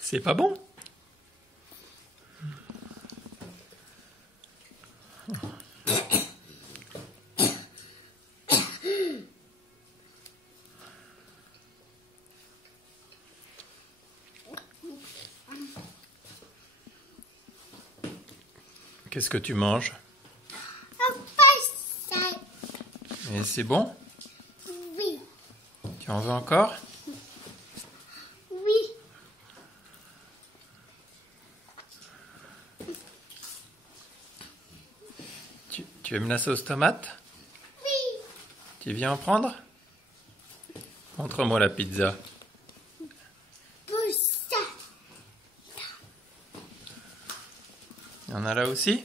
C'est pas bon? Qu'est-ce que tu manges? Et c'est bon? Oui. Tu en veux encore? Oui. Tu aimes la sauce tomate? Oui. Tu viens en prendre? Montre-moi la pizza. Pour ça. Il y en a là aussi?